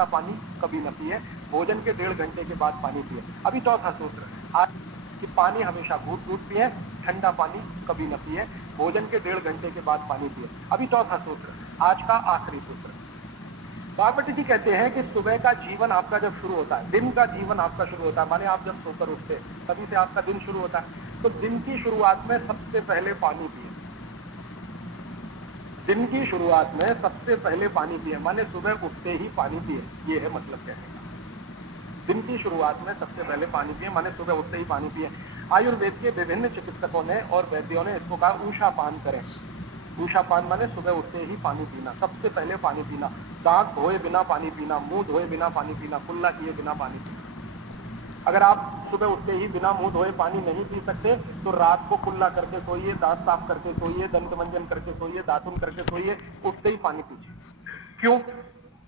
ठंडा पानी कभी न पिए, भोजन के 1.5 घंटे के बाद पानी पिए। अभी चौथा सूत्र आज कि पानी हमेशा घूट-घूट पिए, ठंडा पानी कभी न पिए, भोजन के 1.5 घंटे के बाद पानी पिए। अभी चौथा सूत्र, आज का आखिरी सूत्र। बागवती जी कहते हैं कि सुबह का जीवन आपका जब शुरू होता है, दिन का जीवन आपका शुरू होता है, माने आप जब सोकर उठते हैं तभी से आपका दिन शुरू होता है, तो दिन की शुरुआत में सबसे पहले पानी पिए। दिन की शुरुआत में सबसे पहले पानी पिए, माने सुबह उठते ही पानी पिए, ये है मतलब कहने का। दिन की शुरुआत में सबसे पहले पानी पिए, माने सुबह उठते ही पानी पिए। आयुर्वेद के विभिन्न चिकित्सकों ने और वैद्यों ने इसको कहा ऊषा पान करें। ऊषा पान माने सुबह उठते ही पानी पीना, सबसे पहले पानी पीना, दांत धोए बिना पानी पीना, मुंह धोए बिना पानी पीना, कुल्ला किए बिना पानी पीना। अगर आप सुबह उठते ही बिना मुंह धोए पानी नहीं पी सकते तो रात को कुल्ला करके सोइए, दांत साफ करके सोइए, दंत मंजन करके सोइए, दातुन करके सोइए, उठते ही पानी पीजिए। क्यों?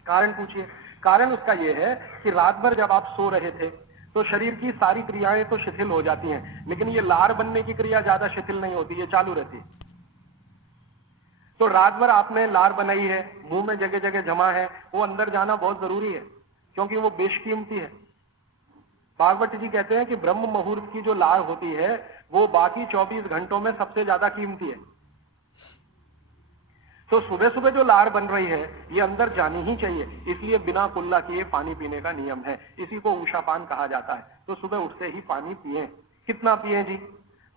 कारण पूछिए। कारण उसका यह है कि रात भर जब आप सो रहे थे तो शरीर की सारी क्रियाएं तो शिथिल हो जाती हैं, लेकिन ये लार बनने की क्रिया ज्यादा शिथिल नहीं होती, ये चालू रहती है। तो रात भर आपने लार बनाई है, मुंह में जगह जगह जमा है, वो अंदर जाना बहुत जरूरी है क्योंकि वो बेशकीमती है। भागवत जी कहते हैं कि ब्रह्म मुहूर्त की जो लार होती है वो बाकी 24 घंटों में सबसे ज्यादा कीमती है। तो सुबह सुबह जो लार बन रही है ये अंदर जानी ही चाहिए, इसलिए बिना कुल्ला किए पानी पीने का नियम है, इसी को ऊषापान कहा जाता है। तो सुबह उठते ही पानी पिए। कितना पिए जी?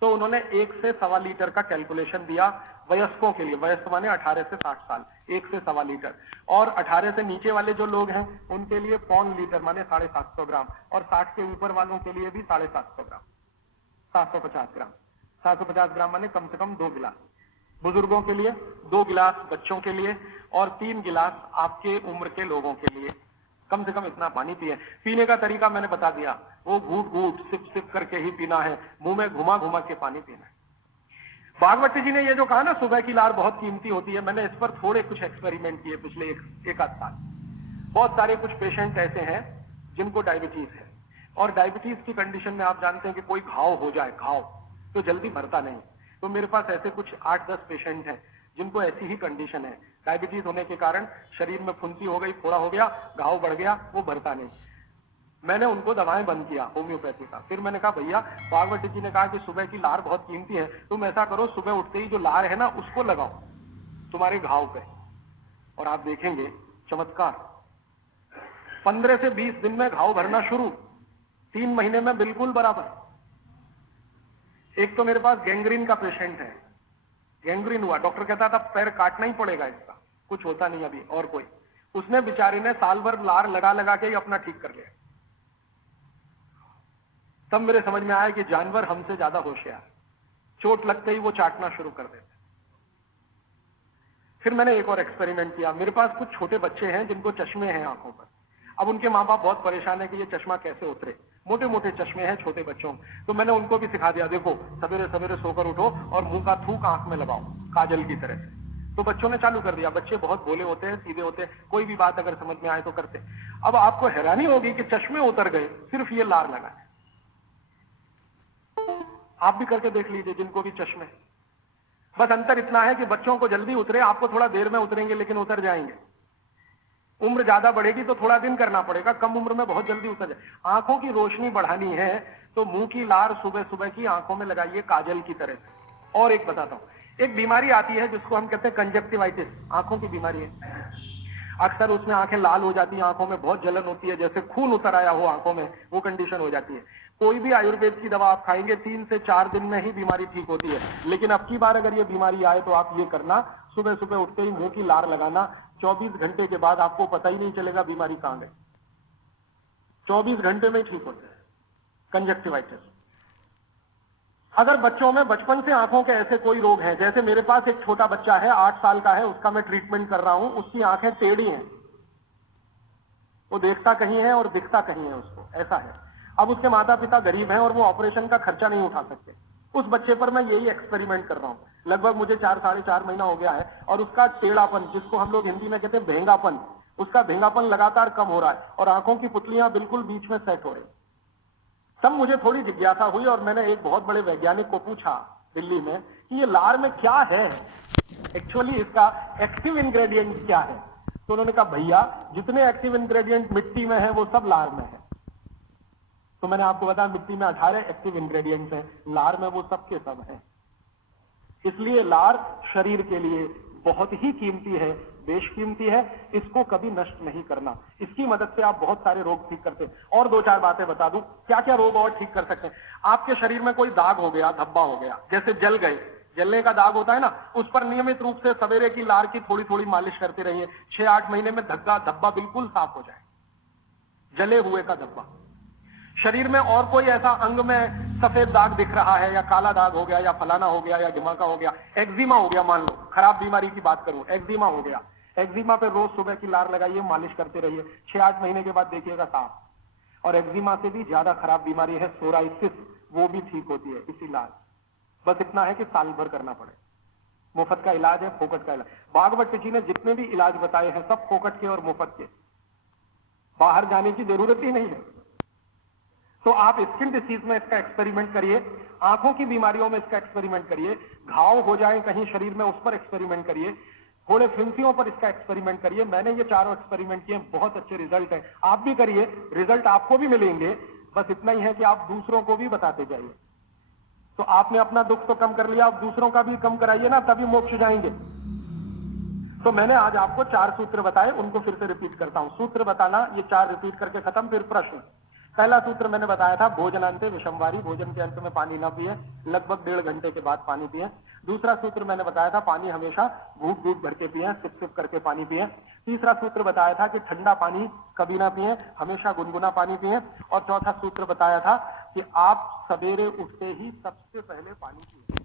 तो उन्होंने 1 से 1.25 लीटर का कैलकुलेशन दिया वयस्कों के लिए, वयस्क माने 18 से 60 साल, 1 से 1.25 लीटर, और 18 से नीचे वाले जो लोग हैं उनके लिए 0.25 लीटर माने 750 ग्राम, और 60 के ऊपर वालों के लिए भी 750 ग्राम, 750 ग्राम, 750 ग्राम माने कम से कम 2 गिलास। बुजुर्गों के लिए 2 गिलास, बच्चों के लिए, और 3 गिलास आपके उम्र के लोगों के लिए। कम से कम इतना पानी पिए। पीने का तरीका मैंने बता दिया, वो घूट घूट सिप सिप करके ही पीना है, मुंह में घुमा घुमा के पानी पीना है। भागवती जी ने ये जो कहा ना सुबह की लार बहुत कीमती होती है, मैंने इस पर थोड़े कुछ एक्सपेरिमेंट किए पिछले एक आध साल। बहुत सारे कुछ पेशेंट ऐसे हैं जिनको डायबिटीज है, और डायबिटीज की कंडीशन में आप जानते हैं कि कोई घाव हो जाए, घाव तो जल्दी भरता नहीं। तो मेरे पास ऐसे कुछ 8-10 पेशेंट हैं जिनको ऐसी ही कंडीशन है, डायबिटीज होने के कारण शरीर में फुंसी हो गई, फोड़ा हो गया, घाव बढ़ गया, वो भरता नहीं। मैंने उनको दवाएं बंद किया होम्योपैथी का। फिर मैंने कहा भैया, भागवती जी ने कहा कि सुबह की लार बहुत कीमती है, तुम ऐसा करो सुबह उठते ही जो लार है ना उसको लगाओ तुम्हारे घाव पे, और आप देखेंगे चमत्कार। 15 से 20 दिन में घाव भरना शुरू, 3 महीने में बिल्कुल बराबर। एक तो मेरे पास गैंग्रीन का पेशेंट है, गैंग्रीन हुआ, डॉक्टर कहता था पैर काटना ही पड़ेगा इसका, कुछ होता नहीं अभी। और कोई, उसने बेचारे ने साल भर लार लगा लगा के ही अपना ठीक कर लिया। तब मेरे समझ में आया कि जानवर हमसे ज्यादा होशियार, चोट लगते ही वो चाटना शुरू कर देते। फिर मैंने एक और एक्सपेरिमेंट किया। मेरे पास कुछ छोटे बच्चे हैं जिनको चश्मे हैं आंखों पर। अब उनके माँ बाप बहुत परेशान है कि ये चश्मा कैसे उतरे, मोटे मोटे चश्मे हैं छोटे बच्चों। तो मैंने उनको भी सिखा दिया, देखो सवेरे सवेरे सोकर उठो और मुंह का थूक आंख में लगाओ काजल की तरह से। तो बच्चों ने चालू कर दिया। बच्चे बहुत भोले होते हैं, सीधे होते हैं, कोई भी बात अगर समझ में आए तो करते। अब आपको हैरानी होगी कि चश्मे उतर गए, सिर्फ ये लार लगा है। आप भी करके देख लीजिए जिनको भी चश्मे। बस अंतर इतना है कि बच्चों को जल्दी उतरे, आपको थोड़ा देर में उतरेंगे लेकिन उतर जाएंगे। उम्र ज्यादा बढ़ेगी तो थोड़ा दिन करना पड़ेगा, कम उम्र में बहुत जल्दी उतर जाए। आंखों की रोशनी बढ़ानी है तो मुंह की लार सुबह सुबह की आंखों में लगाइए काजल की तरह से। और एक बताता हूं, एक बीमारी आती है जिसको हम कहते हैं कंजक्टिवाइटिस, आंखों की बीमारी है। अक्सर उसमें आंखें लाल हो जाती हैं, आंखों में बहुत जलन होती है, जैसे खून उतर आया हो आंखों में, वो कंडीशन हो जाती है। कोई भी आयुर्वेद की दवा आप खाएंगे 3 से 4 दिन में ही बीमारी ठीक होती है। लेकिन अब की बार अगर ये बीमारी आए तो आप ये करना, सुबह सुबह उठते ही मुंह की लार लगाना, 24 घंटे के बाद आपको पता ही नहीं चलेगा बीमारी कहां गई। 24 घंटे में ठीक होता है कंजक्टिवाइटिस। अगर बच्चों में बचपन से आंखों के ऐसे कोई रोग हैं, जैसे मेरे पास एक छोटा बच्चा है 8 साल का है, उसका मैं ट्रीटमेंट कर रहा हूं, उसकी आंखें टेढ़ी हैं, वो देखता कहीं है और दिखता कहीं है, उसको ऐसा है। अब उसके माता पिता गरीब हैं और वो ऑपरेशन का खर्चा नहीं उठा सकते। उस बच्चे पर मैं यही एक्सपेरिमेंट कर रहा हूं। लगभग मुझे 4-4.5 महीना हो गया है, और उसका टेढ़ापन, जिसको हम लोग हिंदी में कहते हैं भेंगापन, उसका भेंगापन लगातार कम हो रहा है और आंखों की पुतलियां बिल्कुल बीच में सेट हो रही। तब मुझे थोड़ी जिज्ञासा हुई और मैंने एक बहुत बड़े वैज्ञानिक को पूछा दिल्ली में कि ये लार में क्या है, एक्चुअली इसका एक्टिव इंग्रेडिएंट क्या है। तो उन्होंने कहा भैया जितने एक्टिव इंग्रेडिएंट मिट्टी में है वो सब लार में है। तो मैंने आपको बताया मिट्टी में 18 एक्टिव इंग्रेडिएंट्स हैं, लार में वो सब के सब हैं। इसलिए लार शरीर के लिए बहुत ही कीमती है, बेशकीमती है, इसको कभी नष्ट नहीं करना। इसकी मदद से आप बहुत सारे रोग ठीक करते हैं। और दो चार बातें बता दूं क्या क्या रोग और ठीक कर सकते हैं। आपके शरीर में कोई दाग हो गया, धब्बा हो गया, जैसे जल गए, जलने का दाग होता है ना, उस पर नियमित रूप से सवेरे की लार की थोड़ी थोड़ी मालिश करते रहिए। 6-8 महीने में धब्बा बिल्कुल साफ हो जाए, जले हुए का धब्बा। शरीर में और कोई ऐसा अंग में सफेद दाग दिख रहा है या काला दाग हो गया या फलाना हो गया या ढिमाका हो गया, एक्जिमा हो गया, मान लो खराब बीमारी की बात करूं, एक्जिमा हो गया, एक्जिमा पे रोज सुबह की लार लगाइए, मालिश करते रहिए, 6-8 महीने के बाद देखिएगा साफ। और एक्जिमा से भी ज्यादा खराब बीमारी है सोराइसिस, वो भी ठीक होती है इसी लार। बस इतना है कि साल भर करना पड़े। मुफ्त का इलाज है, फोकट का इलाज। भागवत जी ने जितने भी इलाज बताए हैं सब फोकट के और मुफ्त के, बाहर जाने की जरूरत ही नहीं है। तो आप स्किन डिसीज में इसका एक्सपेरिमेंट करिए, आंखों की बीमारियों में इसका एक्सपेरिमेंट करिए, घाव हो जाए कहीं शरीर में उस पर एक्सपेरिमेंट करिए, थोड़े फिंसियों पर इसका एक्सपेरिमेंट करिए। मैंने ये चारों एक्सपेरिमेंट किए, बहुत अच्छे रिजल्ट हैं, आप भी करिए, रिजल्ट आपको भी मिलेंगे। बस इतना ही है कि आप दूसरों को भी बताते जाइए। तो आपने अपना दुख तो कम कर लिया, आप दूसरों का भी कम कराइए ना, तभी मोक्ष जाएंगे। तो मैंने आज आपको 4 सूत्र बताए, उनको फिर से रिपीट करता हूं। सूत्र बताना, ये 4 रिपीट करके खत्म, फिर प्रश्न। पहला सूत्र मैंने बताया था भोजनांते विषमवारी, भोजन के अंत में पानी ना पिए, लगभग 1.5 घंटे के बाद पानी पिए। दूसरा सूत्र मैंने बताया था पानी हमेशा घूट भर के पिए, सिप सिप करके पानी पिए। तीसरा सूत्र बताया था कि ठंडा पानी कभी ना पिए, हमेशा गुनगुना पानी पिए। और चौथा सूत्र बताया था कि आप सवेरे उठते ही सबसे पहले पानी पिए।